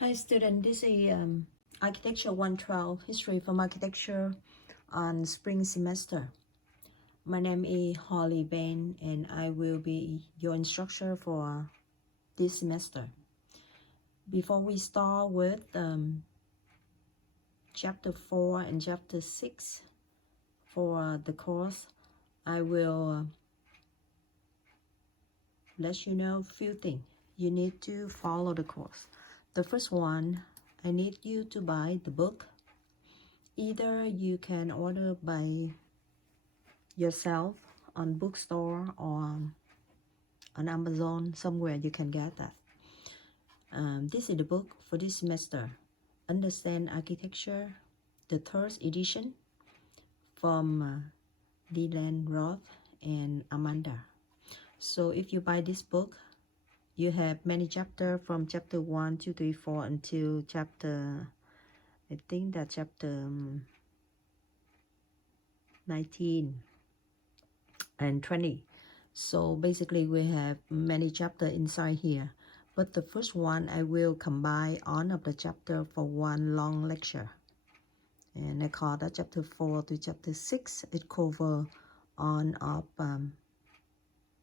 Hi student, this is Architecture 112, History from Architecture on Spring Semester. My name is Holly Bain and I will be your instructor for this semester. Before we start with Chapter 4 and Chapter 6 for the course, I will let you know a few things. You need to follow the course. The first one, I need you to buy the book. Either you can order by yourself on bookstore or on Amazon, somewhere you can get that. This is the book for this semester, Understand Architecture, the third edition from Dylan Roth and Amanda. So if you buy this book, you have many chapters from chapter 1, 2, 3, 4 until chapter, I think that chapter 19 and 20. So basically we have many chapters inside here, but the first one I will combine all of the chapter for one long lecture, and I call that chapter 4 to chapter 6. It cover on of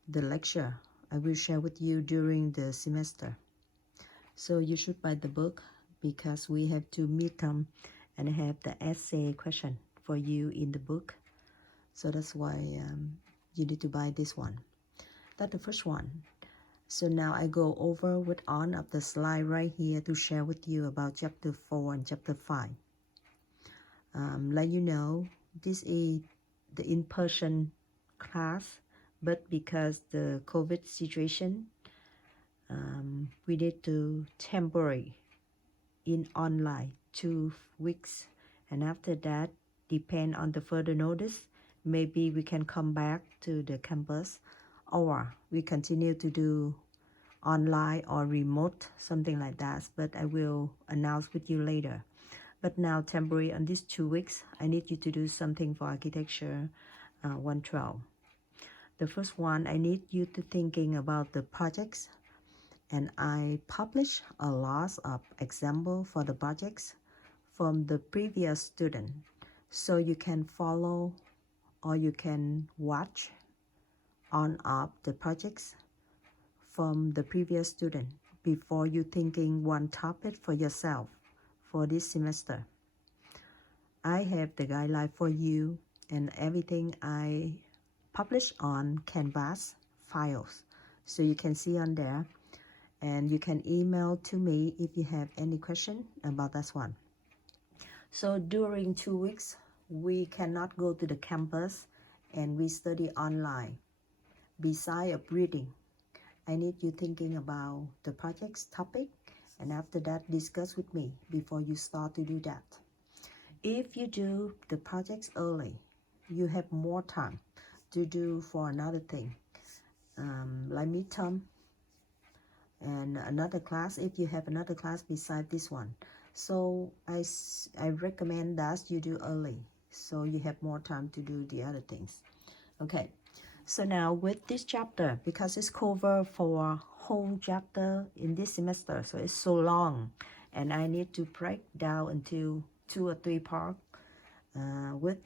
the lecture I will share with you during the semester. So you should buy the book because we have to midterm and have the essay question for you in the book. So that's why you need to buy this one. That's the first one. So now I go over with on of the slide right here to share with you about chapter 4 and chapter 5. Let you know, this is the in-person class, but because the COVID situation, we need to temporary in online 2 weeks, and after that, depend on the further notice, maybe we can come back to the campus, or we continue to do online or remote, something like that, but I will announce with you later. But now temporary on these 2 weeks, I need you to do something for Architecture 112. The first one, I need you to thinking about the projects, and I publish a lot of example for the projects from the previous student, so you can follow or you can watch on of the projects from the previous student before you thinking one topic for yourself for this semester. I have the guideline for you, and everything I publish on Canvas files, so you can see on there, and you can email to me if you have any question about that one. So during 2 weeks, we cannot go to the campus and we study online. Besides of reading, I need you thinking about the project's topic, and after that discuss with me before you start to do that. If you do the projects early, you have more time to do for another thing, like midterm and another class, if you have another class beside this one. So I recommend that you do early, so you have more time to do the other things. Okay, so now with this chapter, because it's covered for whole chapter in this semester, so it's so long, and I need to break down into 2 or 3 parts with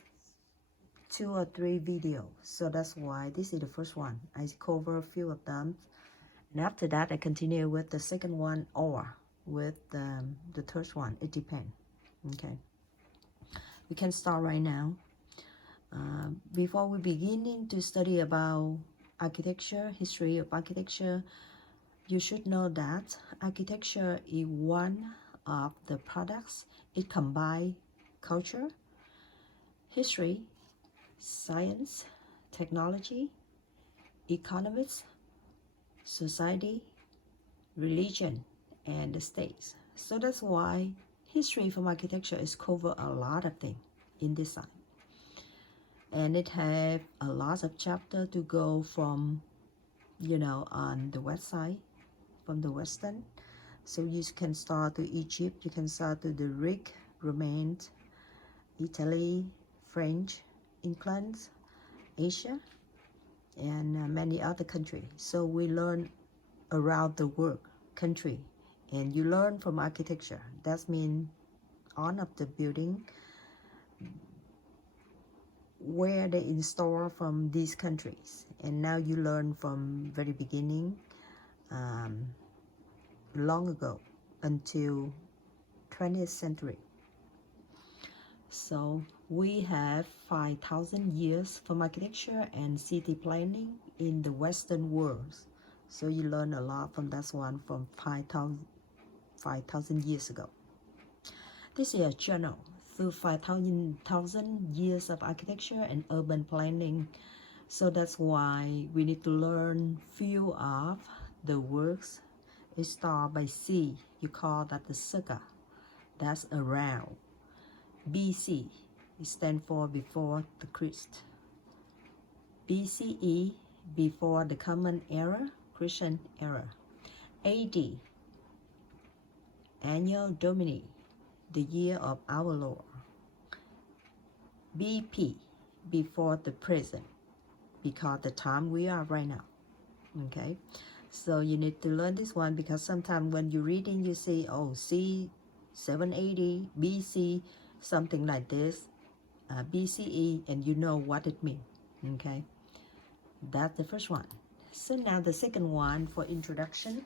2 or 3 videos. So that's why this is the first one. I cover a few of them, and after that I continue with the second one or with the third one. It depends. Okay, we can start right now. Before we beginning to study about architecture, history of architecture, you should know that architecture is one of the products. It combines culture, history, science, technology, economics, society, religion, and the states. So that's why history from architecture is cover a lot of things in this side. And it have a lot of chapter to go from, on the west side, from the western. So you can start to Egypt, you can start to the Greek, Romance, Italy, French, England, Asia, and many other countries. So we learn around the world, country and you learn from architecture. That means on of the building where they install from these countries, and now you learn from very beginning, long ago until 20th century. So we have 5,000 years from architecture and city planning in the Western world. So you learn a lot from that one from 5,000 years ago. This is a journal through 5,000 years of architecture and urban planning. So that's why we need to learn few of the works. It starts by C. You call that the circle. That's around. BC, it stands for before the Christ. BCE, before the Common Era, Christian Era. AD, Anno Domini, the year of our Lord. BP, before the present, because the time we are right now. Okay, so you need to learn this one because sometimes when you're reading, you say, oh, C 780 BC, something like this, BCE, and you know what it means. Okay, that's the first one. So now the second one for introduction.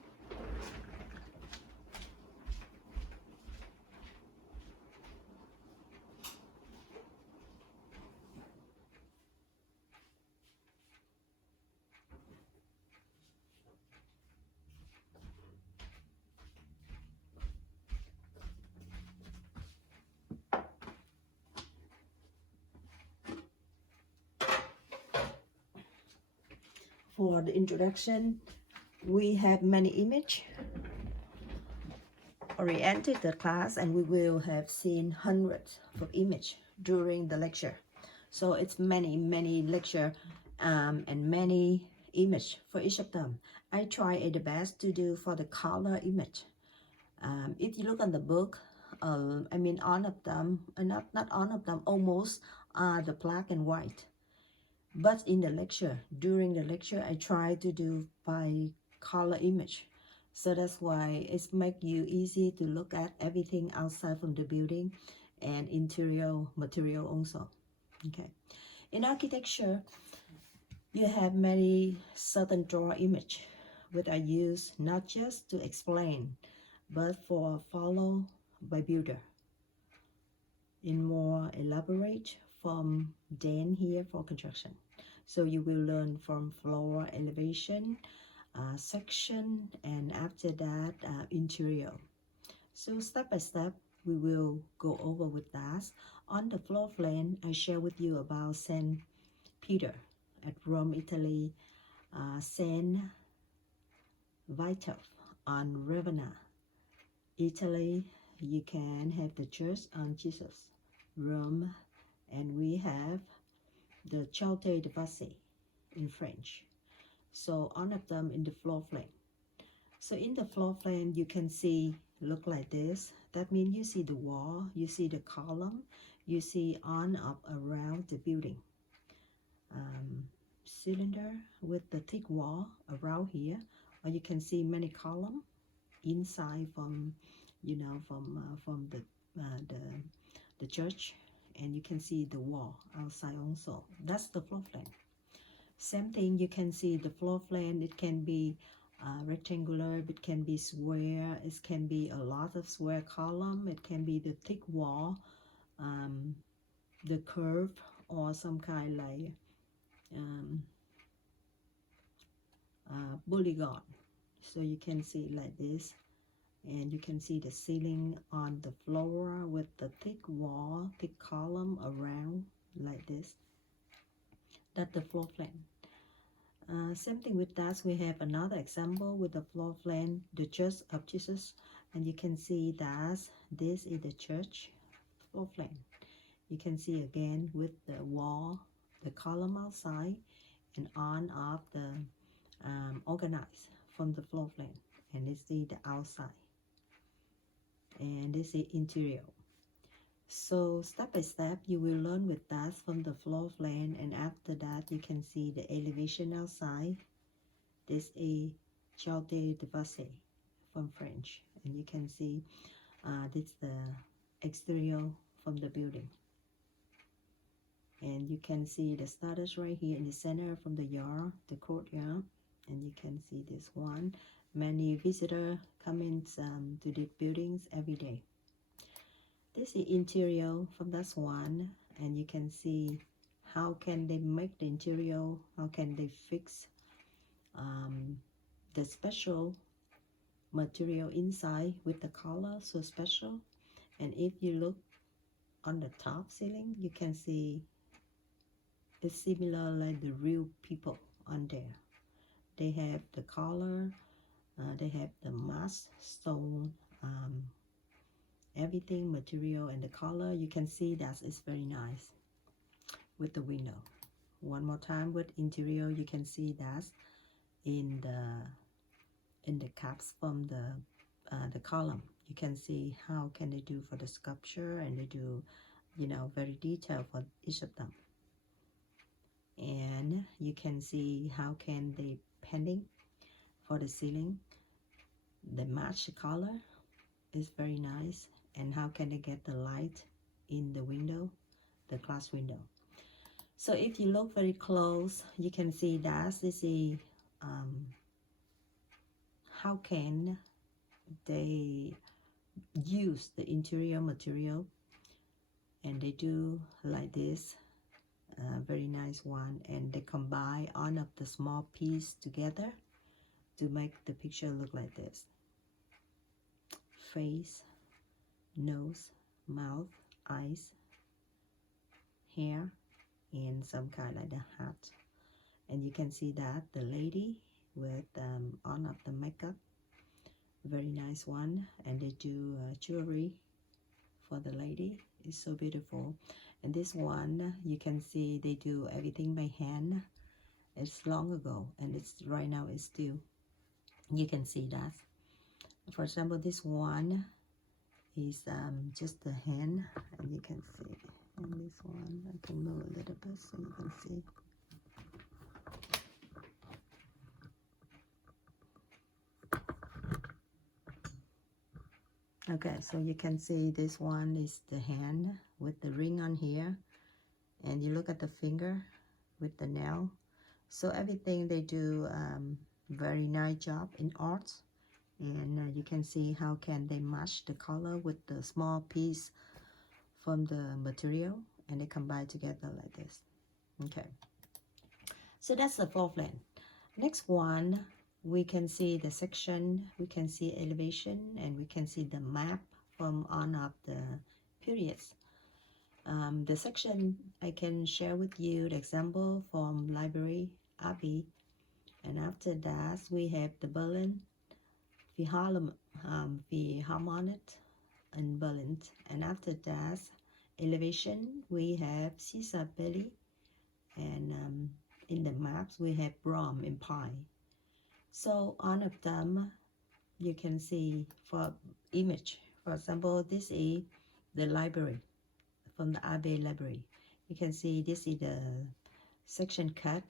For the introduction, we have many images oriented the class, and we will have seen hundreds of images during the lecture. So it's many lecture and many image for each of them. I try the best to do for the color image. If you look on the book, I mean all of them, not all of them, almost are the black and white. But in the lecture, during the lecture, I try to do by color image. So that's why it's make you easy to look at everything outside from the building and interior material also. Okay. In architecture, you have many certain draw image which are used not just to explain, but for follow by builder. In more elaborate from Dan here for construction. So you will learn from floor elevation, section, and after that interior. So step by step we will go over with that. On the floor plan, I share with you about Saint Peter at Rome, Italy, Saint Vital on Ravenna, Italy. You can have the church on Jesus, Rome, and we have the Château de Versailles in French. So all of them in the floor plan. So in the floor plan, you can see look like this. That means you see the wall, you see the column, you see on up around the building. Cylinder with the thick wall around here, or you can see many columns inside from, you know, from the church, and you can see the wall outside also. That's the floor plan. Same thing, you can see the floor plan. It can be rectangular, it can be square, it can be a lot of square column, it can be the thick wall, the curve, or some kind like polygon. So you can see like this, and you can see the ceiling on the floor with the thick wall, thick column around like this. That's the floor plan. Same thing with that, we have another example with the floor plan, the Church of Jesus, and you can see that this is the church floor plan. You can see again with the wall, the column outside, and on of the organized from the floor plan, and this is the outside, and this is interior. So step by step you will learn with that from the floor plan, and after that you can see the elevation outside. This is Château de Versailles from French, and you can see this is the exterior from the building. And you can see the status right here in the center from the yard, the courtyard. And you can see this one. Many visitors come in to the buildings every day. This is the interior from that one. And you can see how can they make the interior, how can they fix the special material inside with the color so special. And if you look on the top ceiling, you can see it's similar like the real people on there. They have the color, they have the mask stone, everything material and the color. You can see that it's very nice with the window. One more time with interior, you can see that in the caps from the column. You can see how can they do for the sculpture, and they do, you know, very detailed for each of them. And you can see how can they painting for the ceiling. The match color is very nice, and how can they get the light in the window, the glass window. So if you look very close, you can see that this is how can they use the interior material, and they do like this. Very nice one, and they combine all of the small piece together to make the picture look like this. Face, nose, mouth, eyes, hair, and some kind like the hat. And you can see that the lady with all of the makeup, very nice one. And they do jewelry for the lady. It's so beautiful. And this one, you can see they do everything by hand. It's long ago, and it's right now it's still, you can see that. For example, this one is just the hand, and you can see. And this one, I can move a little bit so you can see. Okay, so you can see this one is the hand with the ring on here, and you look at the finger with the nail. So everything they do very nice job in art. And you can see how can they match the color with the small piece from the material, and they combine together like this. Okay, so that's the floor plan. Next one, we can see the section, we can see elevation, and we can see the map from on of the periods. The section I can share with you the example from library, Abbey, and after that we have the Berlin Philharmonic in Berlin, and after that elevation we have Caesar Belly, and in the maps we have Rome Empire. So all of them you can see for image. For example, this is the library from the Abbey Library. You can see this is the section cut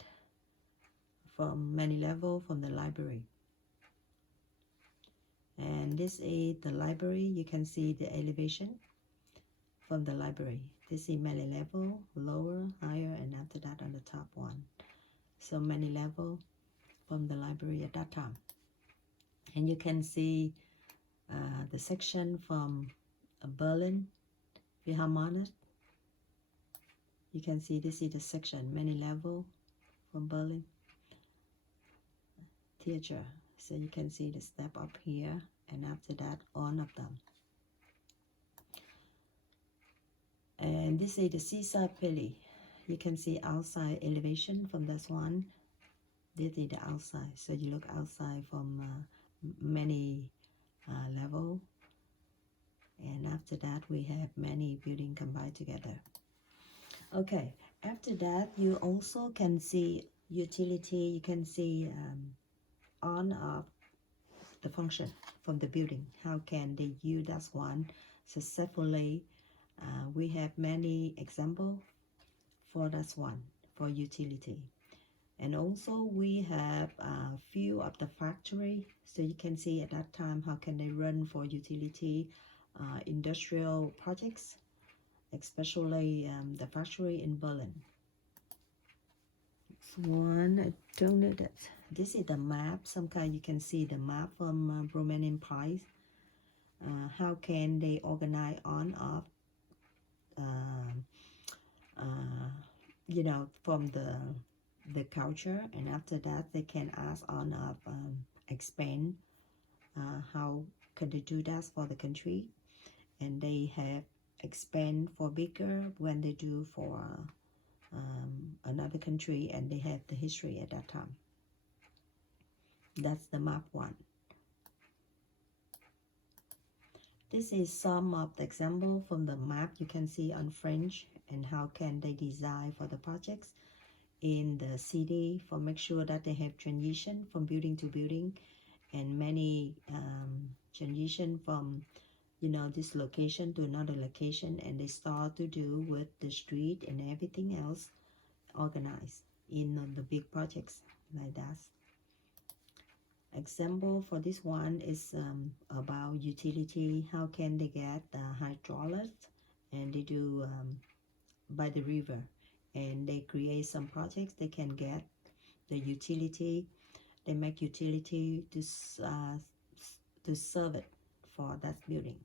from many level from the library. And this is the library. You can see the elevation from the library. This is many level, lower, higher, and after that on the top one. So many level from the library at that time. And you can see the section from Berlin Philharmonic. You can see this is the section, many level from Berlin Theater. So you can see the step up here, and after that all of them. And this is the Caesar Pelli. You can see outside elevation from this one. This is the outside. So you look outside from many level. And after that we have many buildings combined together. Okay, after that you also can see utility. You can see on of the function from the building. How can they use that one successfully? We have many examples for that one, for utility. And also we have a few of the factory, so you can see at that time how can they run for utility industrial projects, especially the factory in Berlin. This one, I don't know that. This is the map. Some kind you can see the map from Roman Empire. How can they organize on off, uh, you know, from the culture, and after that they can ask on of expand. How could they do that for the country? And they have expand for bigger when they do for another country, and they have the history at that time. That's the map one. This is some of the example from the map you can see on French, and how can they design for the projects in the city for make sure that they have transition from building to building, and many transition from, you know, this location to another location, and they start to do with the street and everything else organized in the big projects like that. Example for this one is about utility. How can they get the hydraulics, and they do by the river, and they create some projects. They can get the utility. They make utility to serve it for that building.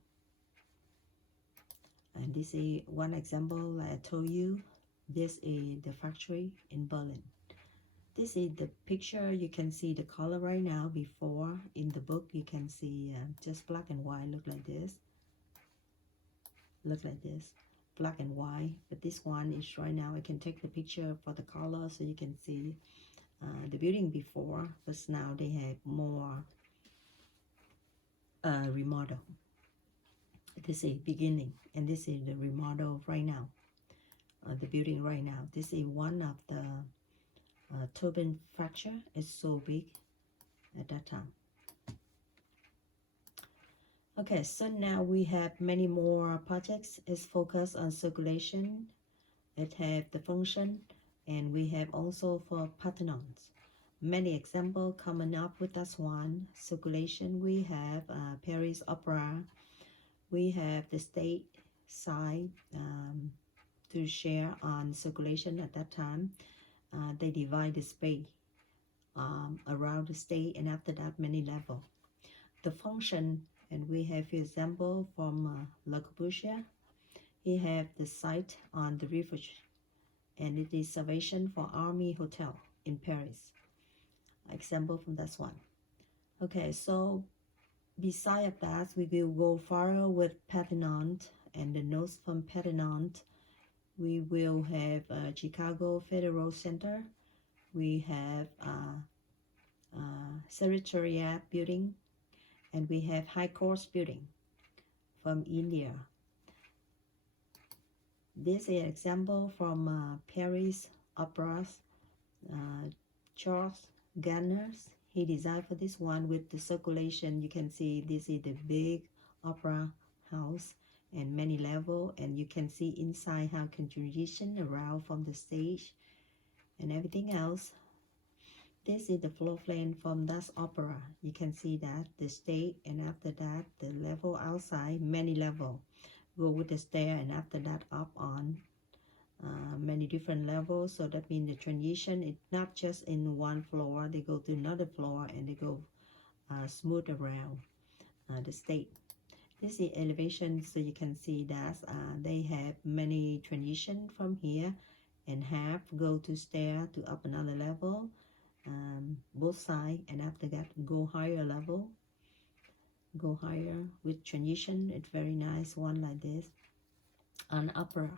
And this is one example like I told you. This is the factory in Berlin. This is the picture. You can see the color right now. Before in the book you can see just black and white, look like this, black and white. But this one is right now I can take the picture for the color, so you can see the building before, but now they have more remodel. This is beginning, and this is the remodel right now, the building right now. This is one of the turbine fracture. It's so big at that time. Okay, so now we have many more projects. It's focused on circulation. It have the function, and we have also for Parthenons. Many examples coming up with this one. Circulation, we have Paris Opera. We have the state side to share on circulation at that time. They divide the space around the state, and after that many level. The function, and we have example from Le Corbusier. He have the site on the river, and it is Salvation for Army Hotel in Paris. Example from this one. Okay, so beside of that, we will go further with Parthenon, and the notes from Parthenon. We will have Chicago Federal Center. We have Secretariat Building, and we have High Court Building from India. This is an example from Paris Opera. Charles Ganners, he designed for this one with the circulation. You can see this is the big opera house and many level, and you can see inside how can transition around from the stage and everything else. This is the floor plan from that opera. You can see that the stage, and after that the level outside, many level go with the stair, and after that up on many different levels. So that means the transition is not just in one floor, they go to another floor, and they go smooth around the stage. This is elevation, so you can see that they have many transition from here, and half go to stair to up another level, both sides, and after that go higher level, go higher with transition. It's very nice one like this on opera.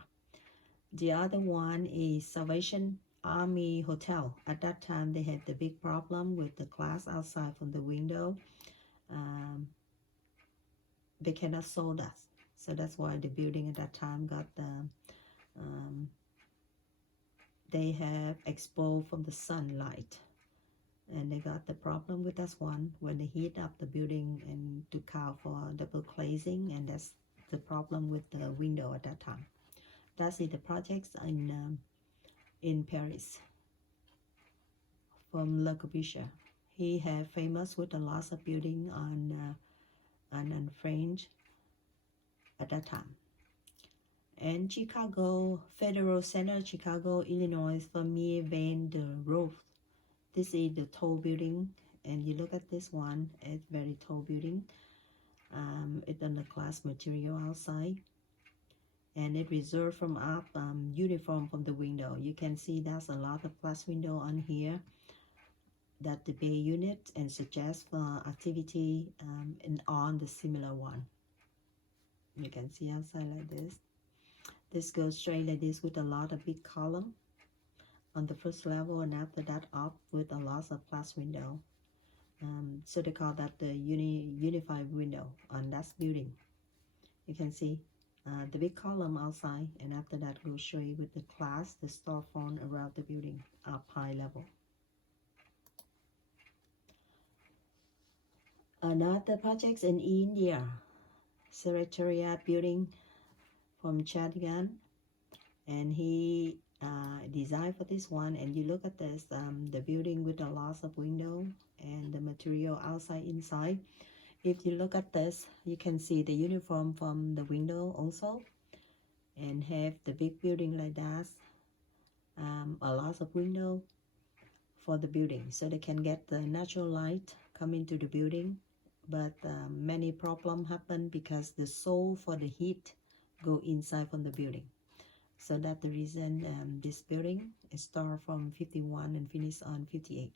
The other one is Salvation Army Hotel. At that time they had the big problem with the glass outside from the window. They cannot solve that, so that's why the building at that time got the they have exposed from the sunlight, and they got the problem with that one when they heat up the building and to call for double glazing, and that's the problem with the window at that time. That's it, the projects in Paris. from Le Corbusier. He had famous with a lot of building on French at that time. And Chicago, Federal Center, Chicago, Illinois, Vermeer Van der Rohe. This is the tall building, and you look at this one, it's very tall building. It's on the glass material outside, and it reserved from up uniform from the window. You can see there's a lot of glass window on here that the bay unit and suggest for activity on the similar one. You can see outside like this. This goes straight like this with a lot of big column on the first level, and after that up with a lot of glass window. So they call that the unified window on that building. You can see the big column outside, and after that go straight with the glass, the storefront around the building up high level. Another projects in India, Secretariat building from Chandigarh, and he designed for this one. And you look at this, the building with a lot of window and the material outside inside. If you look at this, you can see the uniform from the window also, and have the big building like that, a lot of window for the building, so they can get the natural light come into the building. But many problems happen because the soul for the heat go inside from the building. So that's the reason this building is start from 51 and finish on 58.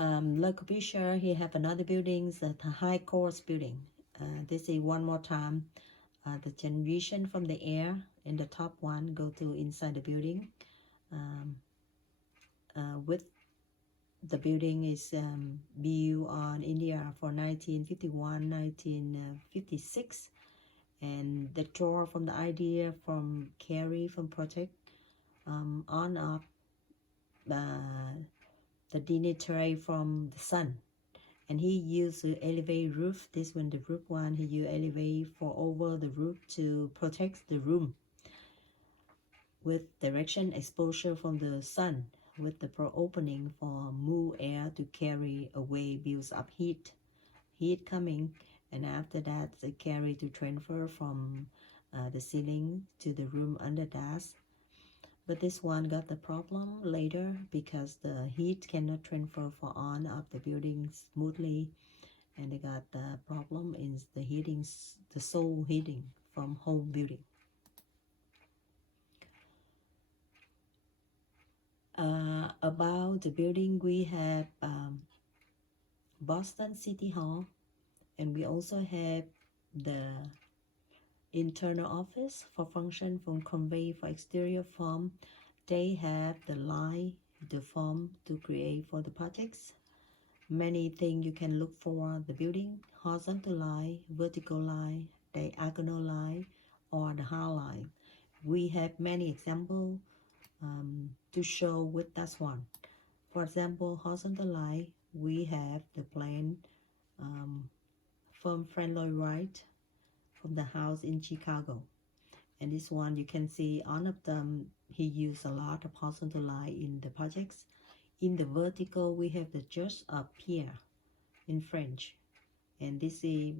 Le Corbusier, he have another buildings, the high course building. This is one more time. The generation from the air in the top one go to inside the building. With the building is built on India for 1951, 1956, and the draw from the idea from Carey from project on up the dignitary from the sun, and he used to elevate roof. This one, the roof one, he used elevate for over the roof to protect the room with direction exposure from the sun, with the opening for move air to carry away builds up heat coming, and after that they carry to transfer from the ceiling to the room under that. But this one got the problem later because the heat cannot transfer for on up the building smoothly, and they got the problem in the heating, the soul heating from whole building. About the building, we have Boston City Hall, and we also have the internal office for function from convey for exterior form. They have the line, the form to create for the projects. Many things you can look for the building: horizontal line, vertical line, diagonal line, or the high line. We have many examples to show with that one. For example, horizontal line, we have the plan from Frank Lloyd Wright from the house in Chicago. And this one you can see on of them, he used a lot of horizontal line in the projects. In the vertical, we have the just up here in French, and this is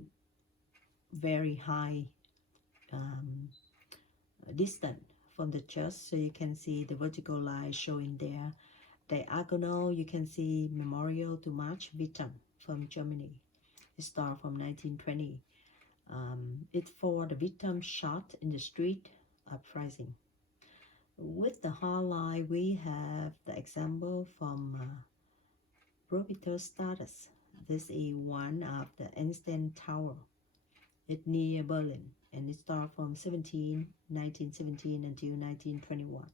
very high distance from the church, so you can see the vertical line showing there. Diagonal, you can see Memorial to March Wittem from Germany. It started from 1920. It's for the Wittem shot in the street uprising. With the high line, we have the example from Robiter Status. This is one of the Einstein Tower. It's near Berlin, and it started from 1917 until 1921.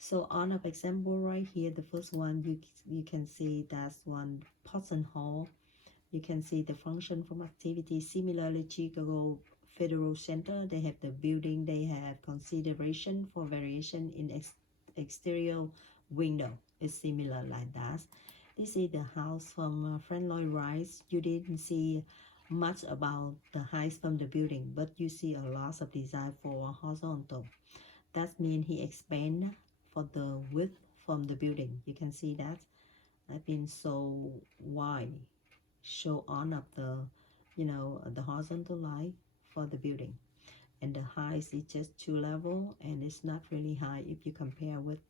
So on of example right here, the first one you can see that's one Potsdam Hall. You can see the function from activity. Similarly, Chicago Federal Center, they have the building, they have consideration for variation in exterior window. It's similar like that. This is the house from Frank Lloyd Wright. You didn't see much about the height from the building, but you see a lot of design for horizontal. That means he expand for the width from the building. You can see that. That means so wide. Show on up the, the horizontal line for the building. And the height is just 2 level, and it's not really high if you compare with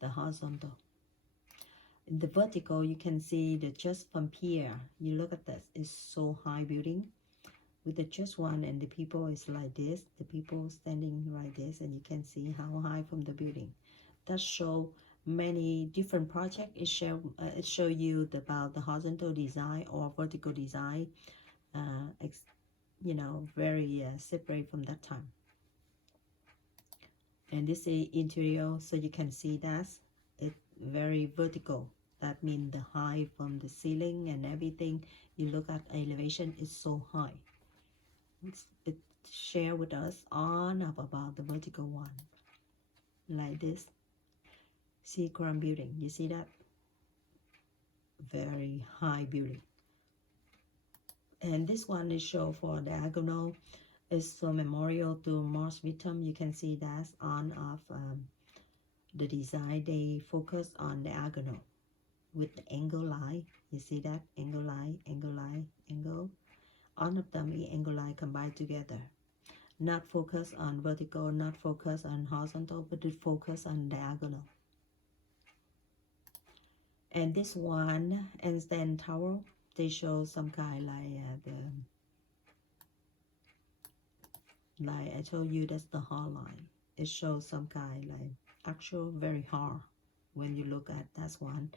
the horizontal. In the vertical, you can see that just from here, you look at this, it's so high building with the just one, and the people is like this, the people standing like this, and you can see how high from the building. That show many different projects. It show you about the horizontal design or vertical design, very separate from that time. And this is interior, so you can see that it's very vertical. That means the height from the ceiling and everything. You look at elevation, it's so high. It share with us on up about the vertical one, like this. See crown building, you see that? Very high building. And this one is show for diagonal. It's a memorial to Mars Victim. You can see that's on of the design. They focus on diagonal with the angle line. You see that? Angle line, angle line, angle. All of them is angle line combined together. Not focus on vertical, not focus on horizontal, but it focus on diagonal. And this one, handstand tower, they show some kind like I told you, that's the hard line. It shows some kind like actual very hard. When you look at that one,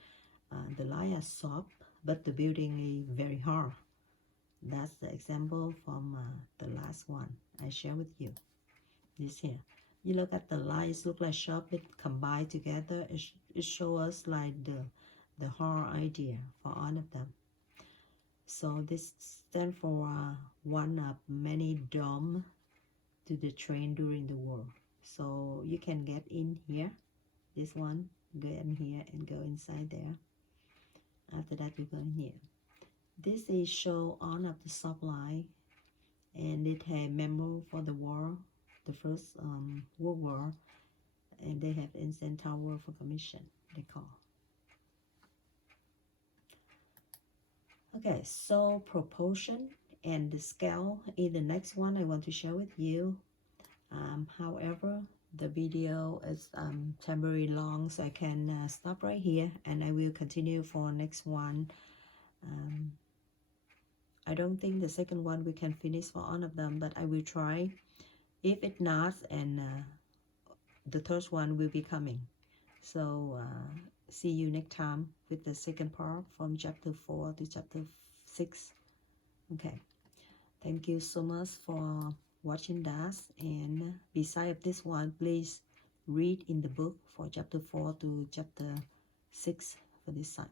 the line is soft, but the building is very hard. That's the example from the last one I share with you. This here, you look at the lines, look like sharp, but combined together, it shows us like the hard idea for all of them. So this stands for one of many dome to the train during the war. So you can get in here, this one, go in here and go inside there. After that, you go in here. This is show on of the supply, and it had memo for the war, the first World War, and they have instant tower for commission, they call. Okay, so proportion and the scale is the next one I want to share with you. However, the video is temporarily long, so I can stop right here, and I will continue for next one. I don't think the second one we can finish for all of them, but I will try. If it not, and the third one will be coming. So see you next time with the second part from chapter 4 to chapter 6. Okay, thank you so much for watching that, and beside this one, please read in the book for chapter 4 to chapter 6 for this side.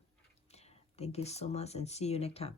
Thank you so much, and see you next time.